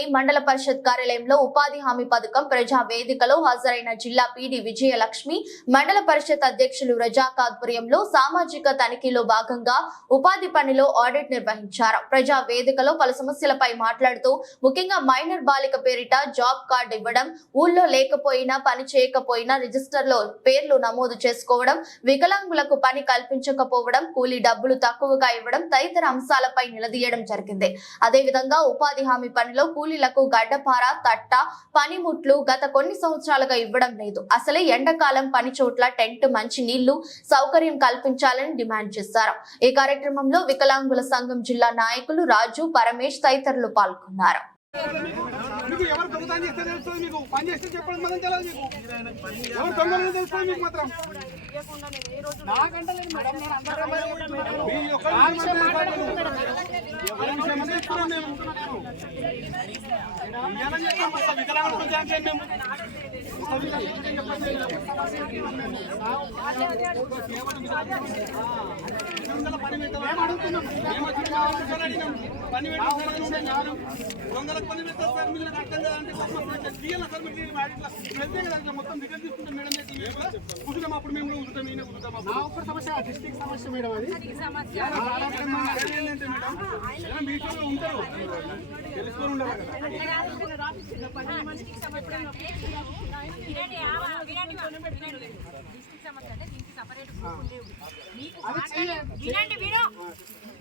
పట్టణంలోని మండల పరిషత్ కార్యాలయంలో ఉపాధి హామీ పథకం ప్రజా వేదికలో హాజరైన జిల్లా పీడీ విజయలక్ష్మి, మండల పరిషత్ అధ్యక్షులు రజాక్ ఆధ్వర్యంలో సామాజిక తనిఖీలో భాగంగా ఉపాధి పనిలో ఆడిట్ నిర్వహించారు. ప్రజా వేదికలో పలు సమస్యలపై మాట్లాడుతూ ముఖ్యంగా మైనర్ బాలిక పేరిట జాబ్ కార్డు ఇవ్వడం, ఊళ్ళో లేకపోయినా పని చేయకపోయినా రిజిస్టర్లో పేర్లు నమోదు చేసుకోవడం, వికలాంగులకు పని కల్పించకపోవడం, కూలీ డబ్బులు తక్కువగా ఇవ్వడం తదితర అంశాలపై నిలదీయడం జరిగింది. అదేవిధంగా ఉపాధి హామీ పనిలో కూలీలకు గడ్డపార, తట్ట, పనిముట్లు గత కొన్ని సంవత్సరాలుగా ఇవ్వడం లేదు. అసలే ఎండాకాలం పని చోట్ల టెంట్, మంచి నీళ్లు సౌకర్యం కల్పించాలని డిమాండ్ చేశారు. ఈ కార్యక్రమంలో వికలాంగుల సంఘం జిల్లా నాయకులు రాజు, పరమేష్ తదితరులు పాల్గొన్నారు.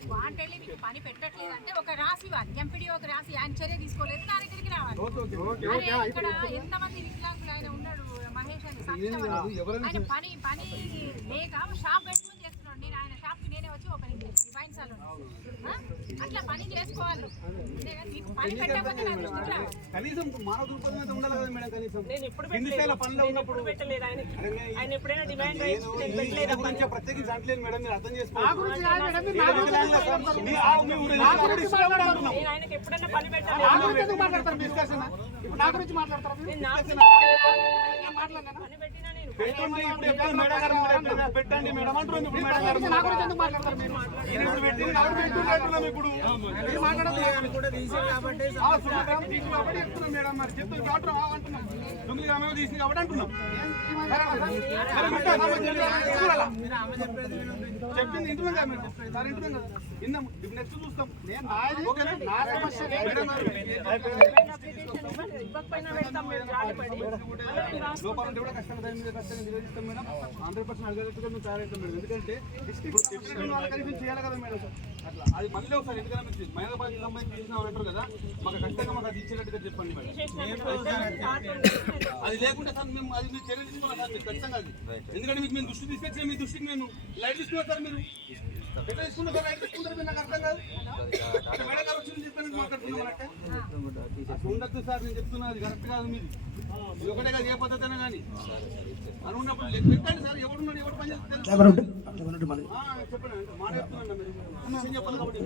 వాంటెళ్ళి మీకు పని పెట్టట్లేదంటే ఒక రాసి ఇవ్వాలి. ఎంపీడీ ఒక రాసి ఆయన చర్య తీసుకోలేదు, నా దగ్గరికి రావాలి. ఇక్కడ ఎంతమంది వికలాంగులు ఆయన ఉన్నాడు, మహేష్ ఆయన పని పని లేక షాప్ పెట్టుకుని చేస్తున్నాడు. నేను ఆయన షాప్ కి నేనే వచ్చి ఓపెనింగ్ చేసి వైన్ సాలూన్ అట్లా పని చేసుకోవాలి. పని పెట్టకపోతే నా దృష్టికి రావాలి. కనీసం మానవ దృక్పథం అయితే ఉండాలి కదా మేడం. కనీసం నేను ఇప్పుడు పనిలో ఉన్నప్పుడు పెట్టలేదు ఆయన ఎప్పుడైనా డిమాండ్ ప్రత్యేకించి అంటలేదు మేడం. మీరు అర్థం చేసుకోవాలి. ఆయనకి ఎప్పుడైనా పని పెట్టాలి. పని పెట్టినా నేను పెట్టండి. ఇప్పుడు ఎప్పుడు మేడం గారు పెట్టండి మేడం అంటున్నాను. ఇప్పుడు మేడం గారు ఇప్పుడు మేడం మరి చెప్తాను కాబట్టి అంటున్నాం. 9 గ్రామాలు తీసింది కాబట్టి అంటున్నాం. చెప్పింది ఇంటున్నాం కదా మేడం. సార్ ఇంటున్నాం కదా, విన్నాం. ఇప్పుడు నెక్స్ట్ చూస్తాం. లోపాలంటే కూడా కష్టంగా నివేదిస్తాం మేడం. 100% అడిగేటట్టుగా మేము తయారవుతాం మేడం. ఎందుకంటే ఇప్పుడు కనీసం చేయాలి కదా మేడం. అట్లా అది మళ్ళీ ఒకసారి ఎందుకంటే మీరు మైనాబాద్ సంబంధించి చేసినాం అంటారు కదా, మాకు ఖచ్చితంగా మాకు అది ఇచ్చేటట్టుగా చెప్పండి మేడం. అది లేకుంటే సార్ మేము అది మీరు చర్య తీసుకోవాలి సార్. మీరు ఖచ్చితంగా అది ఎందుకంటే మీకు మేము దృష్టి తీసుకొచ్చిన మీ దృష్టికి మేము లైట్ తీసుకున్నారు సార్. మీరు ఎట్లా తీసుకున్నారు సార్? లైట్ తీసుకుంటారు మీరు, నాకు అర్థం కాదు. మేడం గారు వచ్చి చెప్పాను మాట్లాడుతున్నాం అంటే ఉండద్దు సార్. నేను చెప్తున్నా అది కరెక్ట్ కాదు. మీరు ఇది ఒకటే కాదు, ఏ పద్ధతి అయినా కానీ అనుకున్నప్పుడు పెట్టండి సార్. ఎవరున్నాడు, ఎవరు పని చేస్తారు చెప్పండి. మాట చెప్తున్నాను మీరు చెప్పాలి కాబట్టి